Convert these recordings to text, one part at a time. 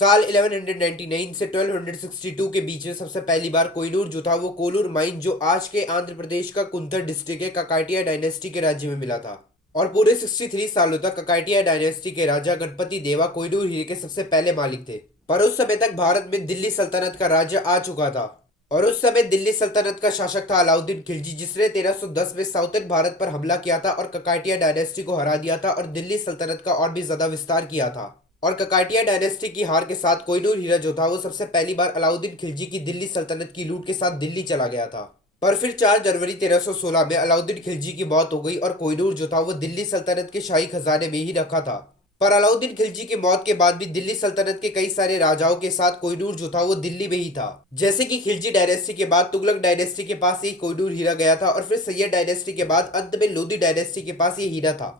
साल 1199 से 1262 के बीच में सबसे पहली बार कोहिनूर जो था वो कोलूर माइन जो आज के आंध्र प्रदेश का कुंतर डिस्ट्रिक्ट है ककाटिया डायनेस्टी के राज्य में मिला था। और पूरे 63 सालों तक ककाटिया डायनेस्टी के राजा गणपति देवा कोहिनूर हीरे के सबसे पहले मालिक थे। पर उस समय तक भारत में दिल्ली सल्तनत का राज्य आ चुका था। और उस समय दिल्ली सल्तनत का शासक था अलाउद्दीन खिलजी, जिसने 1310 में साउथन भारत पर हमला किया था और ककाटिया डायनेस्टी को हरा दिया था और दिल्ली सल्तनत का और भी ज्यादा विस्तार किया था। और ककाटिया डायनेस्टी की हार के साथ कोहिनूर हीरा जो था वो सबसे पहली बार अलाउद्दीन खिलजी की दिल्ली सल्तनत की लूट के साथ दिल्ली चला गया था। पर फिर 4 जनवरी 1316 में अलाउद्दीन खिलजी की मौत हो गई और कोहिनूर जो था वो दिल्ली सल्तनत के शाही खजाने में ही रखा था। पर अलाउद्दीन खिलजी की मौत के बाद भी दिल्ली सल्तनत के कई सारे राजाओं के साथ कोहिनूर जो था वो दिल्ली में ही था। जैसे कि खिलजी डायनेस्टी के बाद तुगलक डायनेस्टी के पास ये कोहिनूर हीरा गया था और फिर सैयद डायनेस्टी के बाद अंत में लोधी डायनेस्टी के पास ये हीरा था।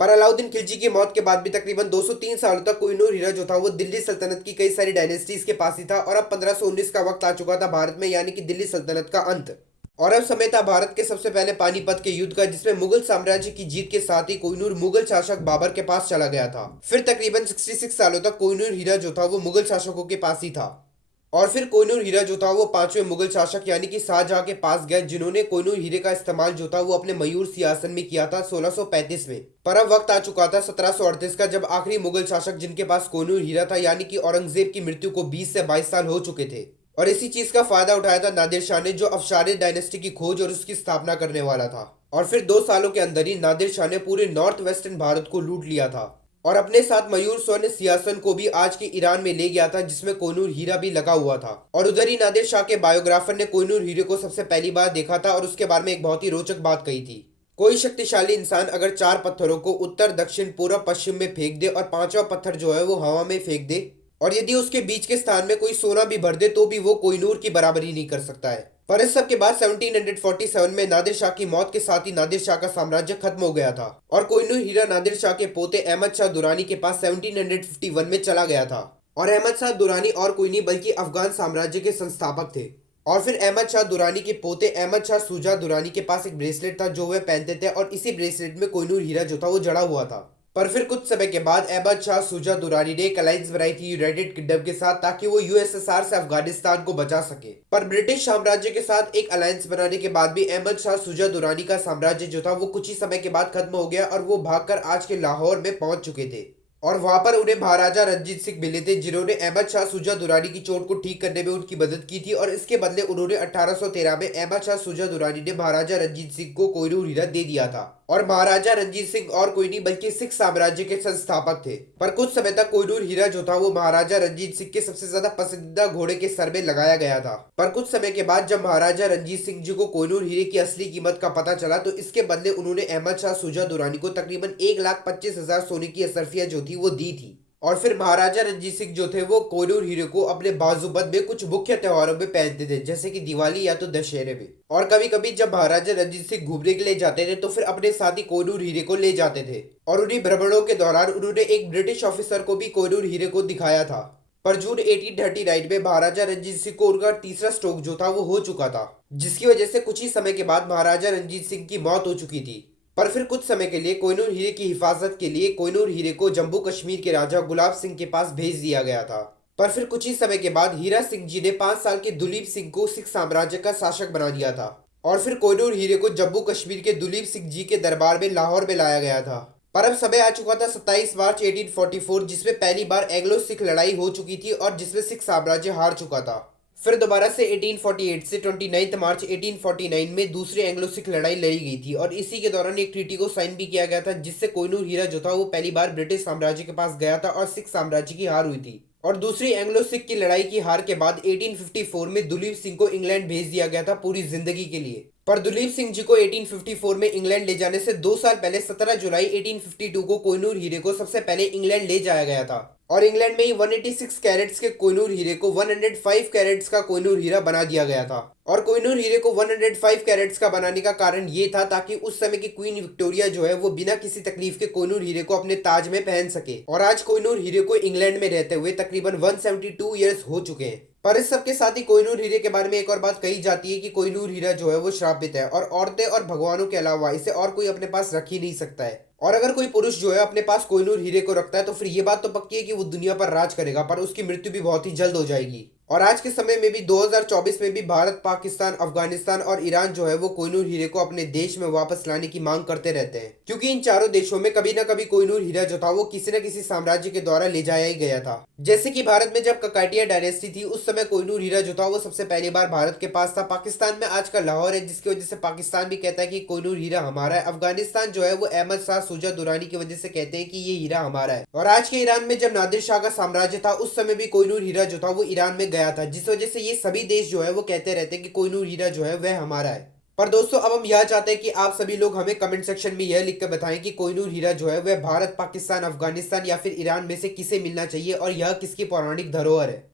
पर अलाउद्दीन खिलजी की मौत के बाद भी तकरीबन 203 सालों तक कोहिनूर हीरा जो था वो दिल्ली सल्तनत की कई सारी डायनेस्टीज के पास ही था। और अब 1519 का वक्त आ चुका था भारत में, यानी कि दिल्ली सल्तनत का अंत। और अब समय था भारत के सबसे पहले पानीपत के युद्ध का, जिसमें मुगल साम्राज्य की जीत के साथ ही कोहिनूर मुगल शासक बाबर के पास चला गया था। फिर तकरीबन 66 सालों तक कोहिनूर हीरा जो था वो मुगल शासकों के पास ही था। और फिर कोहिनूर हीरा जो था वो पांचवें मुगल शासक यानी कि शाहजहां के पास गया, जिन्होंने कोहिनूर हीरे का इस्तेमाल जो था वो अपने मयूर सिंहासन में किया था 1635 में। पर अब वक्त आ चुका था 1738 का, जब आखिरी मुगल शासक जिनके पास कोहिनूर हीरा था यानी कि औरंगजेब की मृत्यु को 20 से 22 साल हो चुके थे। और इसी चीज का फायदा उठाया था नादिर शाह ने, जो अफशारिद डायनेस्टी की खोज और उसकी स्थापना करने वाला था। और फिर 2 सालों के अंदर ही नादिर शाह ने पूरे नॉर्थ वेस्टर्न भारत को लूट लिया था और अपने साथ मयूर स्वर्ण सिंहासन को भी आज के ईरान में ले गया था, जिसमें कोहिनूर हीरा भी लगा हुआ था। और उधर ही नादिर शाह के बायोग्राफर ने कोहिनूर हीरे को सबसे पहली बार देखा था और उसके बारे में एक बहुत ही रोचक बात कही थी। कोई शक्तिशाली इंसान अगर 4 पत्थरों को उत्तर दक्षिण पूर्व पश्चिम में फेंक दे और पांचवा पत्थर जो है वो हवा में फेंक दे और यदि उसके बीच के स्थान में कोई सोना भी भर दे तो भी वो कोहिनूर की बराबरी नहीं कर सकता है। पर इस सब के बाद 1747 में नादिर शाह की मौत के साथ ही नादिर शाह का साम्राज्य खत्म हो गया था और कोहिनूर हीरा नादिर शाह के पोते अहमद शाह दुरानी के पास 1751 में चला गया था। और अहमद शाह दुरानी और कोई नहीं बल्कि अफगान साम्राज्य के संस्थापक थे। और फिर अहमद शाह दुरानी के पोते अहमद शाह शुजा दुरानी के पास एक ब्रेसलेट था जो वह पहनते थे और इसी ब्रेसलेट में कोहिनूर हीरा जो था वो जड़ा हुआ था। पर फिर कुछ समय के बाद अहमद शाह शुजा दुरानी ने एक अलायंस बनाई थी यूनाइटेड किंगडम के साथ, ताकि वो यूएसएसआर से अफगानिस्तान को बचा सके। पर ब्रिटिश साम्राज्य के साथ एक अलायंस बनाने के बाद भी अहमद शाह शुजा दुरानी का साम्राज्य जो था वो कुछ ही समय के बाद खत्म हो गया और वो भागकर आज के लाहौर में पहुंच चुके थे। और वहां पर उन्हें महाराजा रंजीत सिंह मिले थे, जिन्होंने अहमद शाह शुजा दुरानी की चोट को ठीक करने में उनकी मदद की थी। और इसके बदले उन्होंने 1813 में अहमद शाह शुजा दुरानी ने महाराजा रंजीत सिंह को कोहिनूर हीरा दे दिया था। और महाराजा रंजीत सिंह और कोई नहीं बल्कि सिख साम्राज्य के संस्थापक थे। पर कुछ समय तक कोहिनूर हीरा जो था वो महाराजा रंजीत सिंह के सबसे ज्यादा पसंदीदा घोड़े के सर में लगाया गया था। पर कुछ समय के बाद जब महाराजा रंजीत सिंह जी को कोहिनूर हीरे की असली कीमत का पता चला तो इसके बदले उन्होंने अहमद शाह शुजा दुरानी को तकरीबन 1,25,000 सोने की असरफिया जो थी वो दी थी। और फिर महाराजा रंजीत सिंह जो थे वो कोहिनूर हीरे को अपने बाजूबंद में कुछ मुख्य त्योहारों में पहनते थे, जैसे कि दिवाली या तो दशहरे में। और कभी कभी जब महाराजा रंजीत सिंह घूमने के लिए जाते थे तो फिर अपने साथ ही कोहिनूर हीरे को ले जाते थे। और उन्हीं भ्रमणों के दौरान उन्होंने एक ब्रिटिश ऑफिसर को भी कोहिनूर हीरे को दिखाया था। पर जून 1839 में महाराजा रंजीत सिंह को उनका तीसरा स्ट्रोक जो था वो हो चुका था, जिसकी वजह से कुछ ही समय के बाद महाराजा रंजीत सिंह की मौत हो चुकी थी। पर फिर कुछ समय के लिए कोहिनूर हीरे की हिफाजत के लिए कोहिनूर हीरे को जम्मू कश्मीर के राजा गुलाब सिंह के पास भेज दिया गया था। पर फिर कुछ ही समय के बाद हीरा सिंह जी ने 5 साल के दुलीप सिंह को सिख साम्राज्य का शासक बना दिया था। और फिर कोहिनूर हीरे को जम्मू कश्मीर के दुलीप सिंह जी के दरबार में लाहौर में लाया गया था। पर अब समय आ चुका था 27 मार्च 1844, जिसमें पहली बार एंग्लो सिख लड़ाई हो चुकी थी और जिसमें सिख साम्राज्य हार चुका था। फिर दोबारा से 1848 से 29 मार्च 1849 में दूसरी एंग्लो सिख लड़ाई लड़ी गई थी और इसी के दौरान एक ट्रीटी को साइन भी किया गया था, जिससे कोहिनूर हीरा जो था वो पहली बार ब्रिटिश साम्राज्य के पास गया था और सिख साम्राज्य की हार हुई थी। और दूसरी एंग्लो सिख की लड़ाई की हार के बाद 1854 में दुलीप सिंह को इंग्लैंड भेज दिया गया था पूरी जिंदगी के लिए। पर दुलीप सिंह जी को 1854 में इंग्लैंड ले जाने से 2 साल पहले 17 जुलाई 1852 को कोहिनूर हीरे को सबसे पहले इंग्लैंड ले जाया गया था। और इंग्लैंड में ही 186 कैरेट्स के कोहिनूर हीरे को 105 कैरेट्स का कोहिनूर हीरा बना दिया गया था। और कोहिनूर हीरे को 105 कैरेट्स का बनाने का कारण ये था ताकि उस समय की क्वीन विक्टोरिया जो है वो बिना किसी तकलीफ के कोहिनूर हीरे को अपने ताज में पहन सके। और आज कोहिनूर हीरे को इंग्लैंड में रहते हुए तकरीबन 172 ईयर्स हो चुके हैं। पर इस सब के साथ ही कोहिनूर हीरे के बारे में एक और बात कही जाती है कि कोहिनूर हीरा जो है वो श्रापित है और औरतें और भगवानों के अलावा इसे और कोई अपने पास रख ही नहीं सकता है। और अगर कोई पुरुष जो है अपने पास कोहिनूर हीरे को रखता है तो फिर ये बात तो पक्की है कि वो दुनिया पर राज करेगा, पर उसकी मृत्यु भी बहुत ही जल्द हो जाएगी। और आज के समय में भी 2024 में भी भारत, पाकिस्तान, अफगानिस्तान और ईरान जो है वो कोहिनूर हीरे को अपने देश में वापस लाने की मांग करते रहते हैं, क्योंकि इन चारों देशों में कभी ना कभी कोहिनूर हीरा जो था वो किसी न किसी साम्राज्य के द्वारा ले जाया ही गया था। जैसे कि भारत में जब ककाटिया डायनेस्टी थी उस समय कोहिनूर हीरा जो था वो सबसे पहली बार भारत के पास था। पाकिस्तान में आज का लाहौर है, जिसकी वजह से पाकिस्तान भी कहता है कि कोहिनूर हीरा हमारा है। अफगानिस्तान जो है वो अहमद शाह शुजा दुरानी की वजह से कहते हैं कि ये हीरा हमारा है। और आज के ईरान में जब नादिर शाह का साम्राज्य था उस समय भी कोहिनूर हीरा जो था वो ईरान में गया था, जिस वजह से ये सभी देश जो है वो कहते रहते हैं कि कोहिनूर हीरा जो है वह हमारा है। पर दोस्तों अब हम यह चाहते हैं कि आप सभी लोग हमें कमेंट सेक्शन में यह लिख कर बताएं कि कोहिनूर हीरा जो है वह भारत, पाकिस्तान, अफगानिस्तान या फिर ईरान में से किसे मिलना चाहिए और यह किसकी पौराणिक धरोहर है।